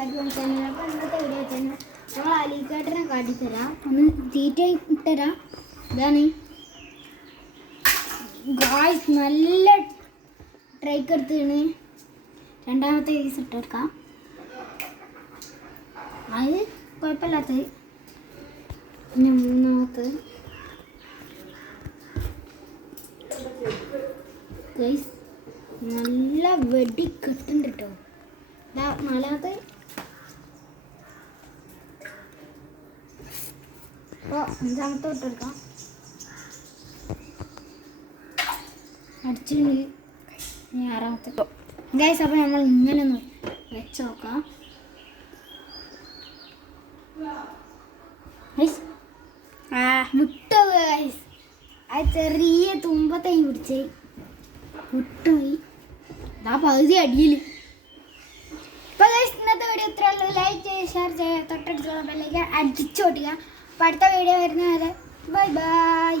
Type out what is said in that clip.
Back to channel. അപ്പോൾ ഇന്നത്തെ video വെച്ചാൽ ഞങ്ങൾ അലിക്കാട്ടിനെ കാട്ടിത്തരാം. ഒന്ന് തീറ്റ ഇട്ടുതരാം. ഇതാണ് ഗായ്സ്, നല്ല ട്രൈക്ക് എടുത്താണ്. രണ്ടാമത്തെ പീസ് ഇട്ടെടുക്കാം. അത് കുഴപ്പമില്ലാത്തത്. പിന്നെ മൂന്നാമത്തത് ഗൈസ് നല്ല വെടി കെട്ടുണ്ട് കേട്ടോ. നാലാമത്തെ അപ്പോൾ അഞ്ചാമത്തെ ഇട്ടെടുക്കാം. അടിച്ചിട്ടുണ്ട്. ഇനി ആറാമത്തെ ഗൈസ്. അപ്പോൾ നമ്മൾ ഇങ്ങനെ ഒന്ന് വെച്ച് നോക്കാം. വിട്ടോ ഗൈസ്, ആ ചെറിയ തുമ്പത്തെ പിടിച്ച് വിട്ടുപോയി. ആ പകുതി അടിയിൽ. ഇപ്പോൾ ഗൈസ് ഇന്നത്തെ വീഡിയോ ഇത്രേ ഉള്ളൂ. ലൈക്ക് ചെയ്യുക, ഷെയർ ചെയ്യുക, തൊട്ടടുത്തുള്ള ബെല്ലൈക്കൺ അടിച്ചോട്ടുക. അപ്പോൾ അടുത്ത വീഡിയോ വരുന്നവരെ ബൈ ബൈ.